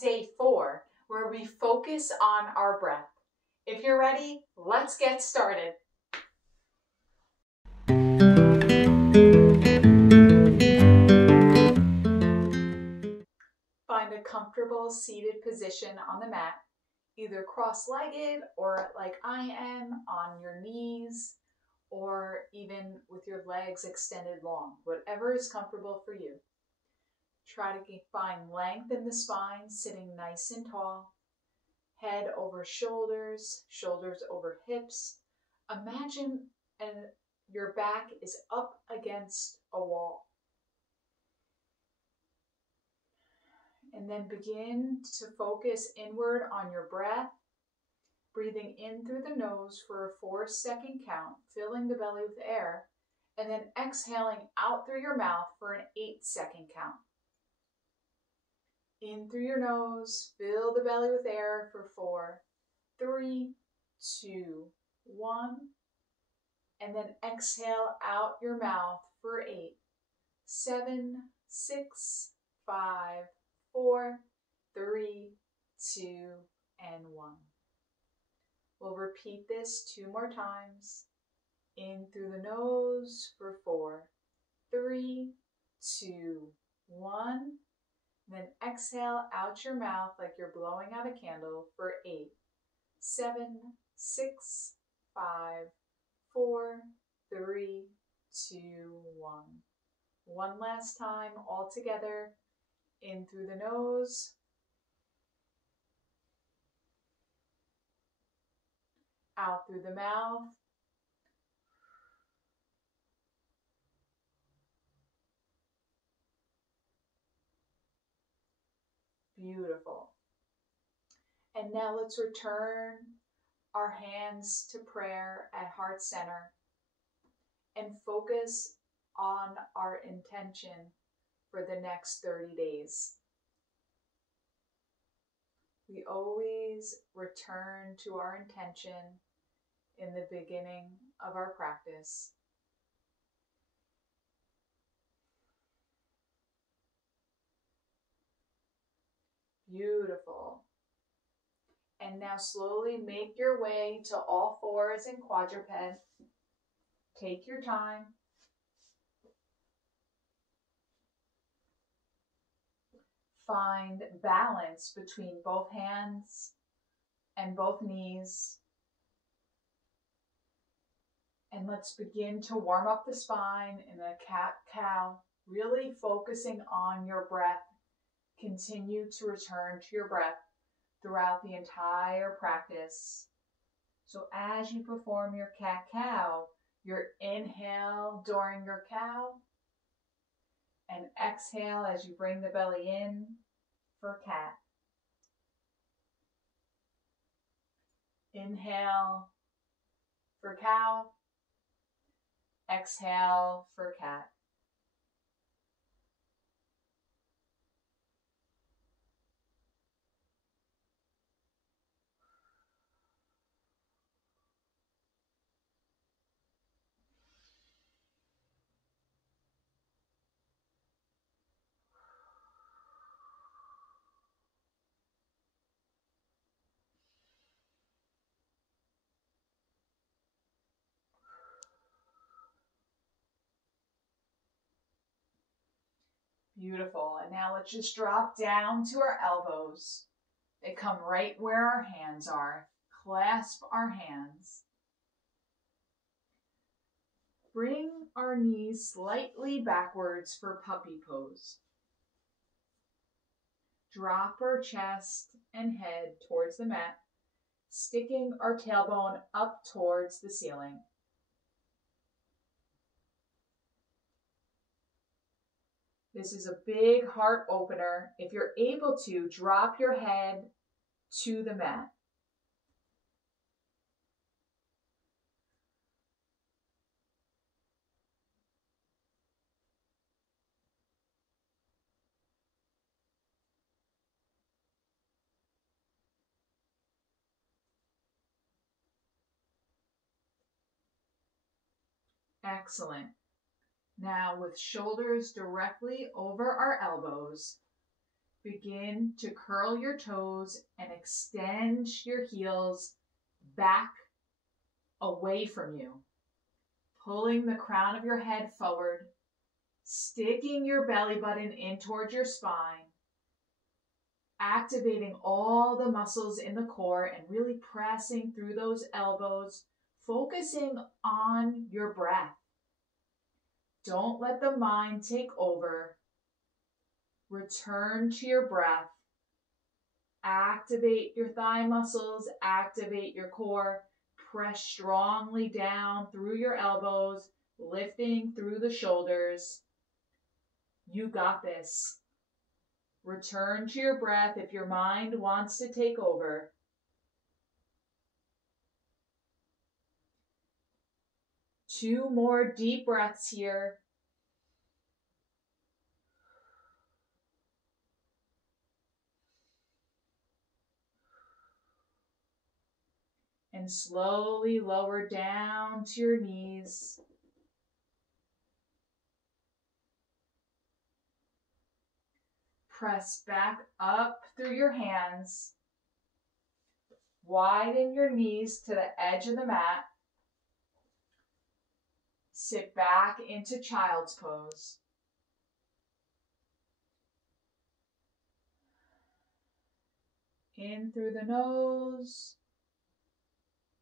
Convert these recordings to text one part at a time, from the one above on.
day 4, where we focus on our breath. If you're ready, let's get started. Find a comfortable seated position on the mat, either cross-legged or like I am on your knees, or even with your legs extended long, whatever is comfortable for you. Try to find length in the spine, sitting nice and tall. Head over shoulders, shoulders over hips. Imagine your back is up against a wall. And then begin to focus inward on your breath, breathing in through the nose for a 4-second count, filling the belly with air, and then exhaling out through your mouth for an 8-second count. In through your nose, fill the belly with air for 4, 3, 2, 1, and then exhale out your mouth for 8, 7, 6, 5, 4, 3, 2, and 1. We'll repeat this 2 more times. In through the nose for 4, 3, 2, 1. Then exhale out your mouth like you're blowing out a candle for 8, 7, 6, 5, 4, 3, 2, 1. One last time all together. In through the nose. Out through the mouth. Beautiful. And now let's return our hands to prayer at heart center and focus on our intention for the next 30 days. We always return to our intention in the beginning of our practice. Beautiful. And now slowly make your way to all fours in quadruped. Take your time. Find balance between both hands and both knees. And let's begin to warm up the spine in a cat-cow, really focusing on your breath. Continue to return to your breath throughout the entire practice. So as you perform your cat-cow, your inhale during your cow, and exhale as you bring the belly in for cat. Inhale for cow. Exhale for cat. Beautiful. And now let's just drop down to our elbows. They come right where our hands are. Clasp our hands. Bring our knees slightly backwards for puppy pose. Drop our chest and head towards the mat, sticking our tailbone up towards the ceiling. This is a big heart opener. If you're able to, drop your head to the mat. Excellent. Now with shoulders directly over our elbows, Begin to curl your toes and extend your heels back away from you, pulling the crown of your head forward, sticking your belly button in towards your spine, activating all the muscles in the core and really pressing through those elbows, focusing on your breath. Don't let the mind take over. Return to your breath. Activate your thigh muscles, activate your core. Press strongly down through your elbows, lifting through the shoulders. You got this. Return to your breath if your mind wants to take over. Two more deep breaths here. And slowly lower down to your knees. Press back up through your hands. Widen your knees to the edge of the mat. Sit back into child's pose. In through the nose,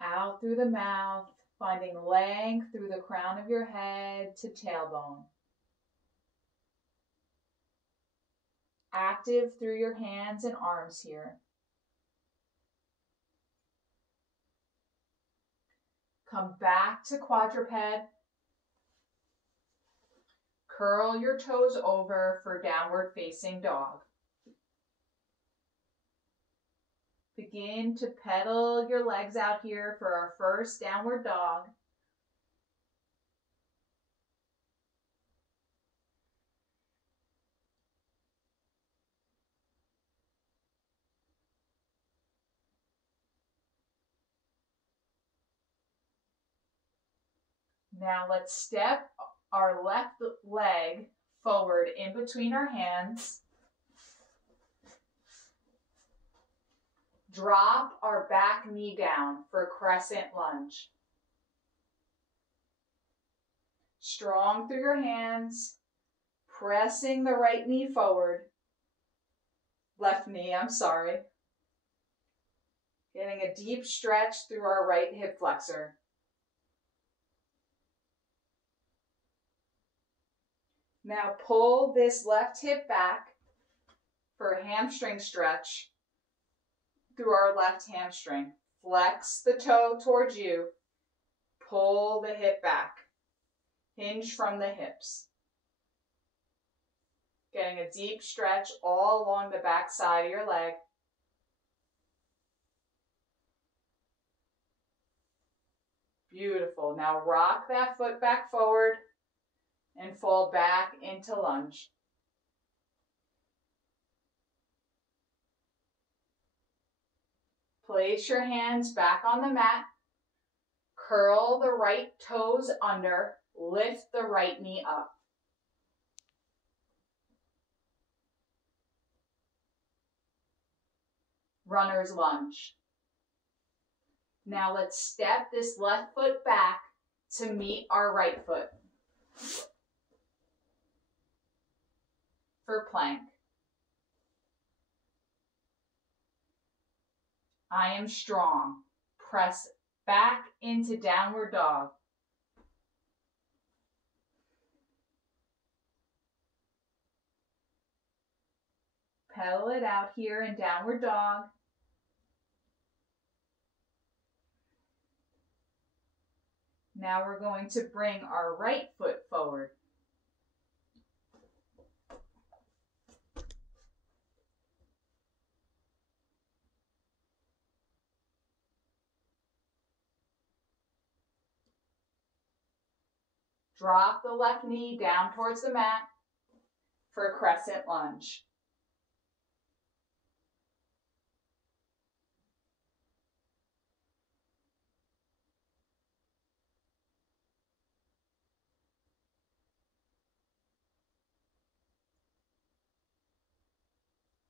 out through the mouth, finding length through the crown of your head to tailbone. Active through your hands and arms here. Come back to quadruped. Curl your toes over for downward facing dog. Begin to pedal your legs out here for our first downward dog. Now let's step our left leg forward in between our hands. Drop our back knee down for crescent lunge. Strong through your hands, pressing the right knee forward. Left knee, I'm sorry. Getting a deep stretch through our right hip flexor. Now pull this left hip back for a hamstring stretch through our left hamstring. Flex the toe towards you. Pull the hip back. Hinge from the hips. Getting a deep stretch all along the back side of your leg. Beautiful. Now rock that foot back forward and fall back into lunge. Place your hands back on the mat. Curl the right toes under. Lift the right knee up. Runner's lunge. Now let's step this left foot back to meet our right foot. For plank. I am strong. Press back into downward dog. Pedal it out here in downward dog. Now we're going to bring our right foot forward. Drop the left knee down towards the mat for a crescent lunge.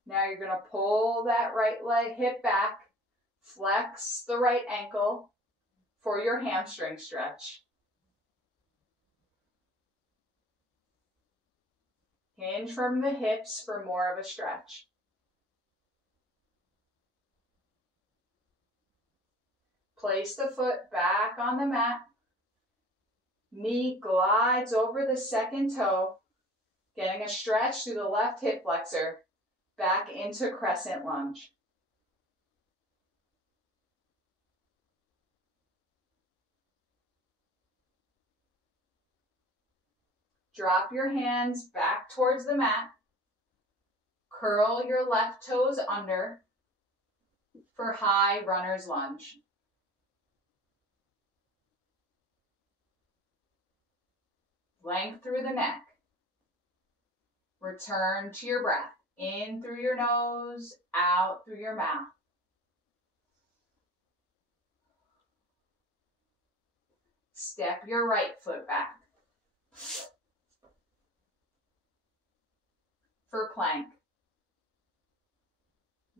Now you're going to pull that right leg hip back, flex the right ankle for your hamstring stretch. Hinge from the hips for more of a stretch. Place the foot back on the mat. Knee glides over the second toe, getting a stretch through the left hip flexor, back into crescent lunge. Drop your hands back towards the mat. Curl your left toes under for high runner's lunge. Length through the neck. Return to your breath. In through your nose, out through your mouth. Step your right foot back. For plank.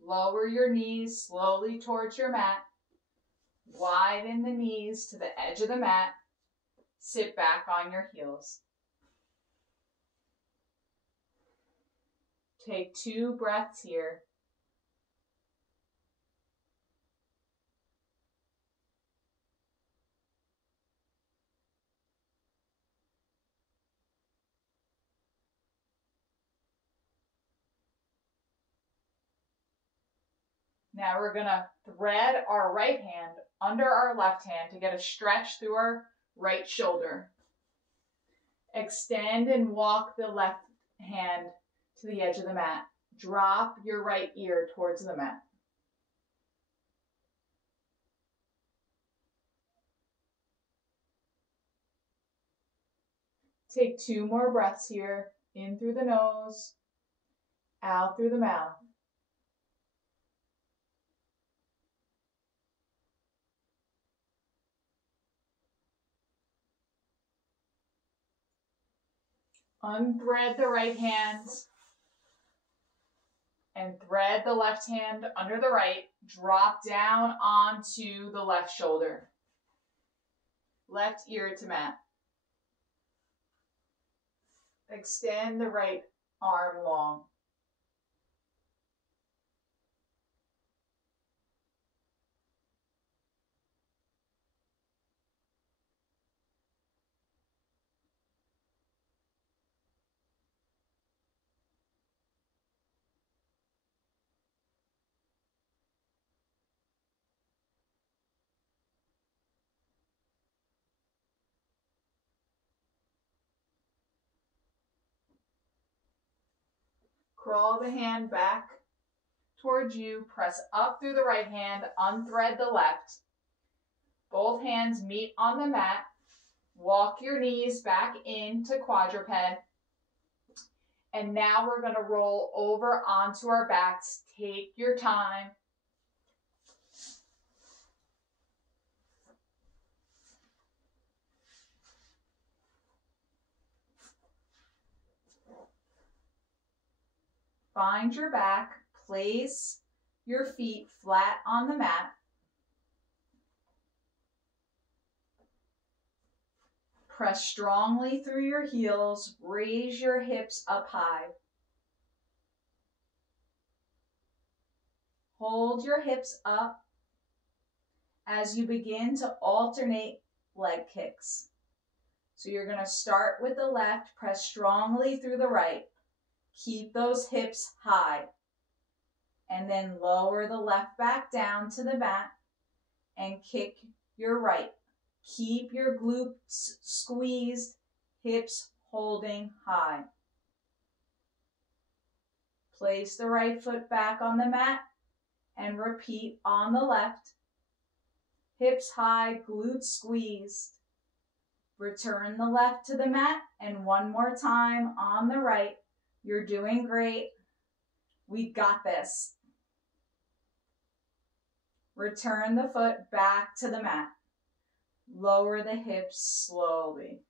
Lower your knees slowly towards your mat. Widen the knees to the edge of the mat. Sit back on your heels. Take 2 breaths here. Now we're going to thread our right hand under our left hand to get a stretch through our right shoulder. Extend and walk the left hand to the edge of the mat. Drop your right ear towards the mat. Take 2 more breaths here. In through the nose, out through the mouth. Unthread the right hands and thread the left hand under the right. Drop down onto the left shoulder. Left ear to mat. Extend the right arm long. Crawl the hand back towards you. Press up through the right hand. Unthread the left. Both hands meet on the mat. Walk your knees back into quadruped. And now we're going to roll over onto our backs. Take your time. Find your back. Place your feet flat on the mat. Press strongly through your heels. Raise your hips up high. Hold your hips up as you begin to alternate leg kicks. So you're going to start with the left. Press strongly through the right. Keep those hips high. And then lower the left back down to the mat and kick your right. Keep your glutes squeezed, hips holding high. Place the right foot back on the mat and repeat on the left. Hips high, glutes squeezed. Return the left to the mat and one more time on the right. You're doing great. We got this. Return the foot back to the mat. Lower the hips slowly.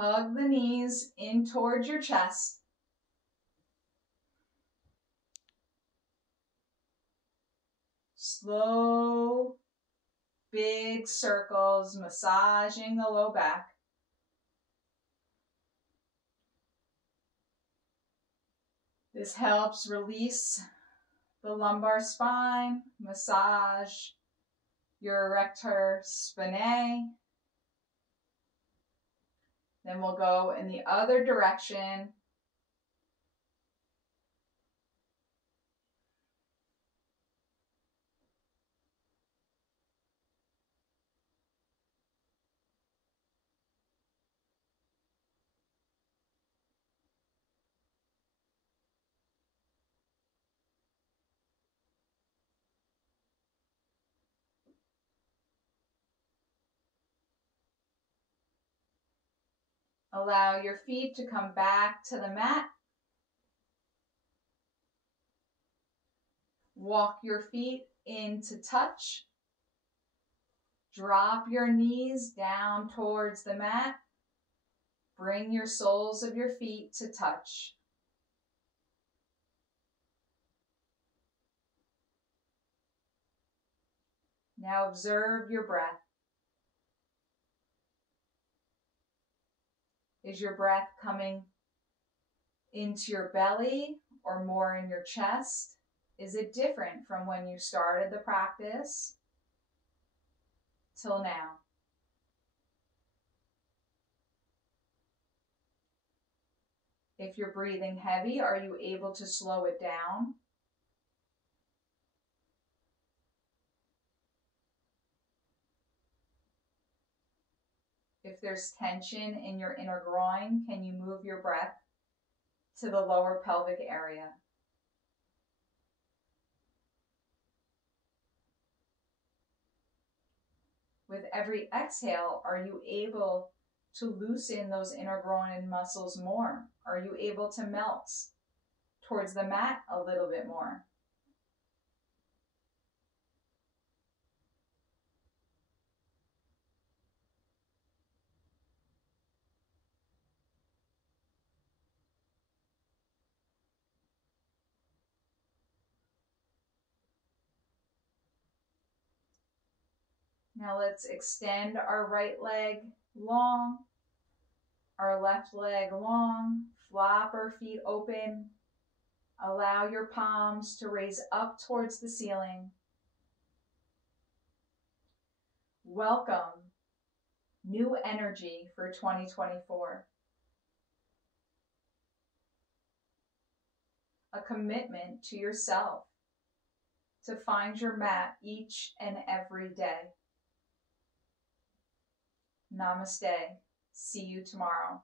Hug the knees in towards your chest. Slow, big circles, massaging the low back. This helps release the lumbar spine, massage your erector spinae. Then we'll go in the other direction. Allow your feet to come back to the mat. Walk your feet into touch. Drop your knees down towards the mat. Bring your soles of your feet to touch. Now observe your breath. Is your breath coming into your belly or more in your chest? Is it different from when you started the practice till now? If you're breathing heavy, are you able to slow it down? If there's tension in your inner groin, can you move your breath to the lower pelvic area? With every exhale, are you able to loosen those inner groin muscles more? Are you able to melt towards the mat a little bit more? Now let's extend our right leg long, our left leg long, flop our feet open. Allow your palms to raise up towards the ceiling. Welcome new energy for 2024. A commitment to yourself to find your mat each and every day. Namaste. See you tomorrow.